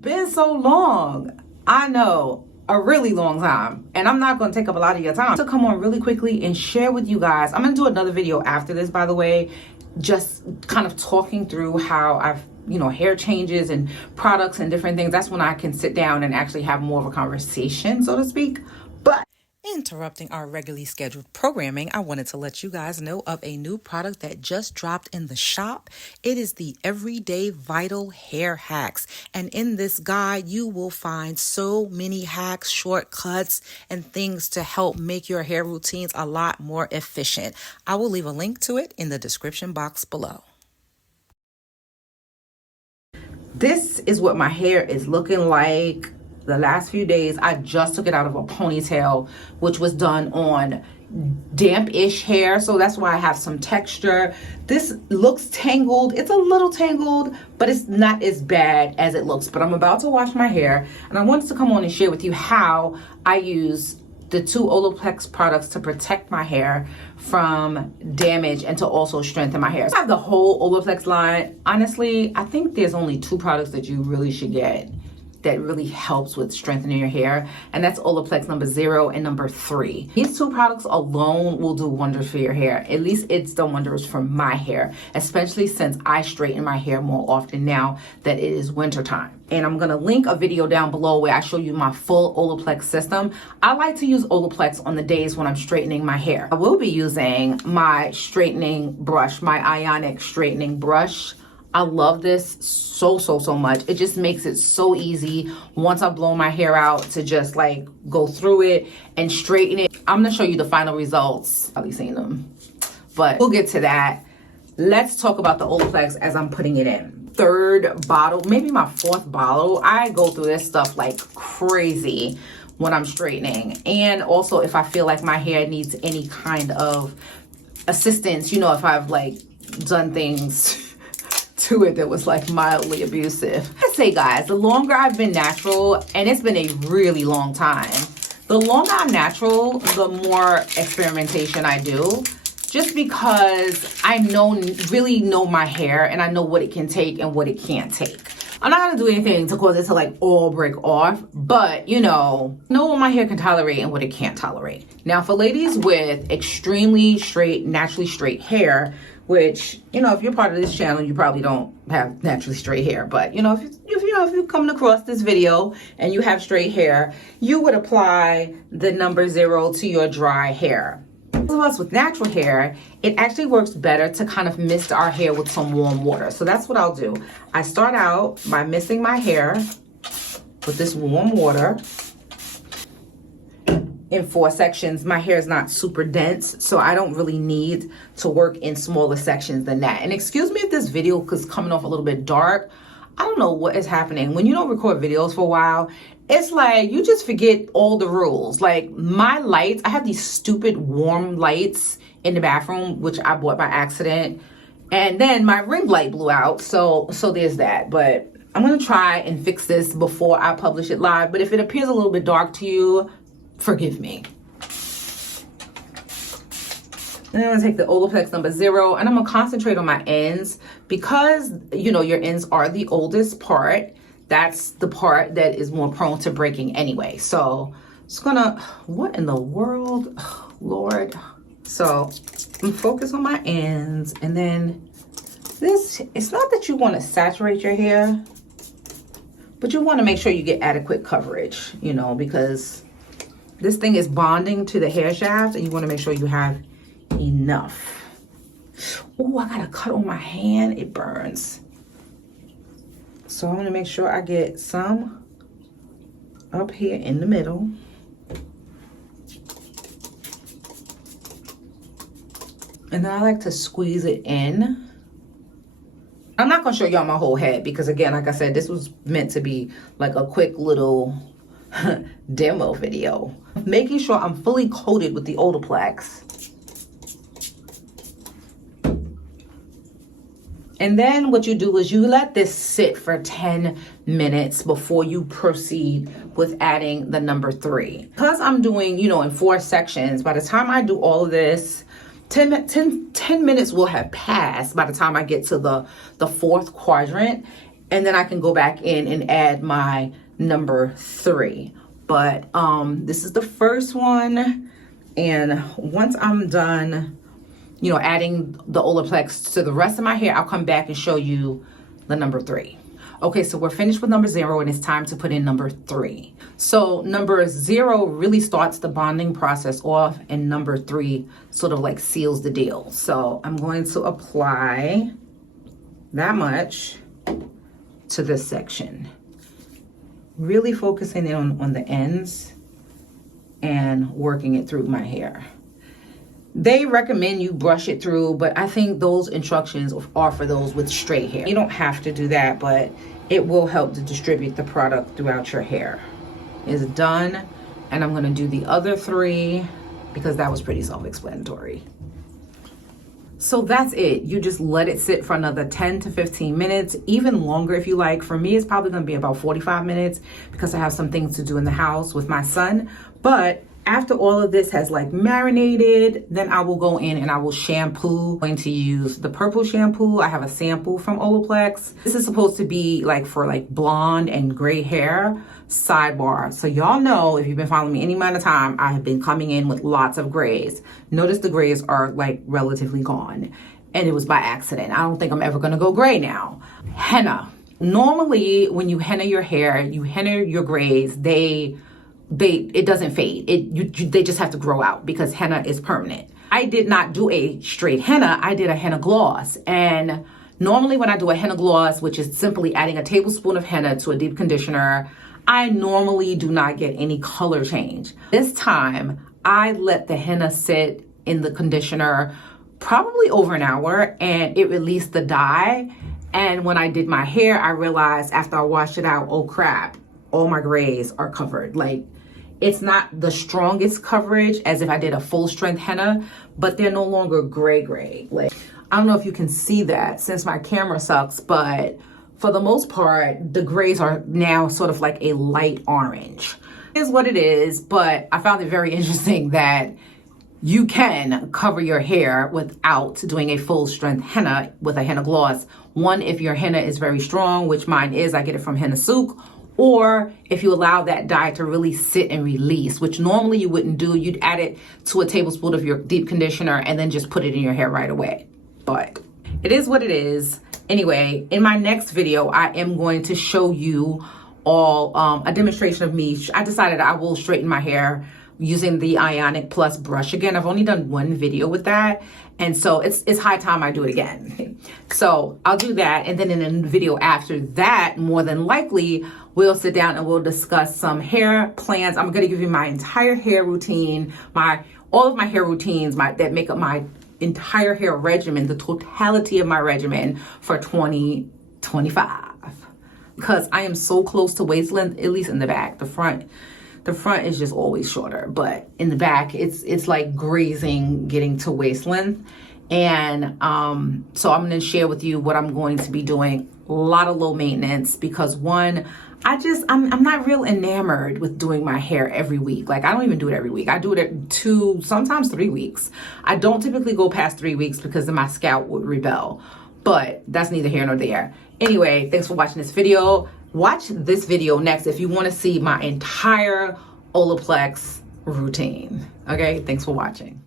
been so long. I know, a really long time, and I'm not going to take up a lot of your time to come on really quickly and share with you guys. I'm going to do another video after this, by the way, just kind of talking through how I've, hair changes and products and different things. That's when I can sit down and actually have more of a conversation, so to speak. But interrupting our regularly scheduled programming, I wanted to let you guys know of a new product that just dropped in the shop. It is the Everyday Vital Hair Hacks. And in this guide, you will find so many hacks, shortcuts, and things to help make your hair routines a lot more efficient. I will leave a link to it in the description box below. This is what my hair is looking like. The last few days, I just took it out of a ponytail, which was done on damp-ish hair, so that's why I have some texture. This looks tangled. It's a little tangled, but it's not as bad as it looks. But I'm about to wash my hair, and I wanted to come on and share with you how I use the two Olaplex products to protect my hair from damage and to also strengthen my hair. I have the whole Olaplex line. Honestly, I think there's only two products that you really should get that really helps with strengthening your hair, and that's Olaplex number 0 and number 3. These two products alone will do wonders for your hair. At least it's done wonders for my hair, especially since I straighten my hair more often now that it is wintertime. And I'm gonna link a video down below where I show you my full Olaplex system. I like to use Olaplex on the days when I'm straightening my hair. I will be using my straightening brush, my ionic straightening brush. I love this so much. It just makes it so easy once I blow my hair out to just like go through it and straighten it. I'm gonna show you the final results. Probably seen them, but we'll get to that. Let's talk about the Olaplex as I'm putting it in. Third bottle, maybe my fourth bottle. I go through this stuff like crazy when I'm straightening. And also if I feel like my hair needs any kind of assistance, if I've like done things to it that was like mildly abusive. I say, guys, the longer I've been natural, and it's been a really long time, the longer I'm natural, the more experimentation I do, just because I really know my hair and I know what it can take and what it can't take. I'm not gonna do anything to cause it to like all break off, but know what my hair can tolerate and what it can't tolerate. Now for ladies with extremely straight, naturally straight hair, which, if you're part of this channel, you probably don't have naturally straight hair, but if you're coming across this video and you have straight hair, you would apply the number 0 to your dry hair. For those of us with natural hair, it actually works better to kind of mist our hair with some warm water. So that's what I'll do. I start out by misting my hair with this warm water in 4 sections. My hair is not super dense, so I don't really need to work in smaller sections than that. And excuse me if this video is coming off a little bit dark. I don't know what is happening. When you don't record videos for a while, it's like you just forget all the rules. Like my lights, I have these stupid warm lights in the bathroom, which I bought by accident. And then my ring light blew out, so there's that. But I'm gonna try and fix this before I publish it live. But if it appears a little bit dark to you, forgive me. Then I'm gonna take the Olaplex number 0 and I'm gonna concentrate on my ends because, your ends are the oldest part. That's the part that is more prone to breaking anyway. So it's gonna, what in the world, oh, Lord. So I'm focused on my ends, and then it's not that you wanna saturate your hair, but you wanna make sure you get adequate coverage, because this thing is bonding to the hair shaft and you want to make sure you have enough. Oh, I got a cut on my hand. It burns. So I'm going to make sure I get some up here in the middle. And then I like to squeeze it in. I'm not going to show y'all my whole head because, again, like I said, this was meant to be like a quick little demo video. Making sure I'm fully coated with the Olaplex. And then what you do is you let this sit for 10 minutes before you proceed with adding the number 3. Because I'm doing, in 4 sections, by the time I do all of this, 10 minutes will have passed by the time I get to the 4th quadrant. and then I can go back in and add my number 3. But this is the first one, and once I'm done, you know, adding the Olaplex to the rest of my hair, I'll come back and show you the number 3. Okay, so we're finished with number 0, and it's time to put in number 3. So number 0 really starts the bonding process off, and number 3 sort of like seals the deal. So I'm going to apply that much to this section. Really focusing in on the ends and working it through my hair. They recommend you brush it through, but I think those instructions are for those with straight hair. You don't have to do that, but it will help to distribute the product throughout your hair. It's done, and I'm gonna do the other 3 because that was pretty self-explanatory. So that's it. You just let it sit for another 10 to 15 minutes, even longer if you like. For me, it's probably gonna be about 45 minutes because I have some things to do in the house with my son. But after all of this has like marinated, then I will go in and I will shampoo. I'm going to use the purple shampoo. I have a sample from Olaplex. This is supposed to be like for like blonde and gray hair. Sidebar, so y'all know, if you've been following me any amount of time, I have been coming in with lots of grays. Notice the grays are like relatively gone, and it was by accident. I don't think I'm ever gonna go gray now. Henna. Normally, when you henna your hair, you henna your grays, it doesn't fade. They just have to grow out because henna is permanent. I did not do a straight henna. I did a henna gloss, and normally when I do a henna gloss, which is simply adding a tablespoon of henna to a deep conditioner, I normally do not get any color change. This time, I let the henna sit in the conditioner probably over an hour, and it released the dye. And when I did my hair, I realized after I washed it out, oh crap, all my grays are covered. Like, it's not the strongest coverage as if I did a full strength henna, but they're no longer gray. Like, I don't know if you can see that since my camera sucks, but for the most part, the grays are now sort of like a light orange. It is what it is, but I found it very interesting that you can cover your hair without doing a full strength henna with a henna gloss. One, if your henna is very strong, which mine is, I get it from Henna Souk, or if you allow that dye to really sit and release, which normally you wouldn't do. You'd add it to a tablespoon of your deep conditioner and then just put it in your hair right away. But it is what it is. Anyway, in my next video, I am going to show you all a demonstration of me. I decided I will straighten my hair using the Ionic Plus brush again. I've only done one video with that, and so it's high time I do it again. So I'll do that, and then in a video after that, more than likely, we'll sit down and we'll discuss some hair plans. I'm gonna give you my entire hair routine, all of my hair routines that make up my entire hair regimen, the totality of my regimen for 2025. Because I am so close to waist length, at least in the back. The front is just always shorter, but in the back, it's like grazing getting to waist length. And so I'm gonna share with you what I'm going to be doing. A lot of low maintenance, because one, I'm not real enamored with doing my hair every week. Like, I don't even do it every week. I do it at 2, sometimes 3 weeks. I don't typically go past 3 weeks because then my scalp would rebel, but that's neither here nor there. Anyway, thanks for watching this video. Watch this video next if you want to see my entire Olaplex routine. Okay, thanks for watching.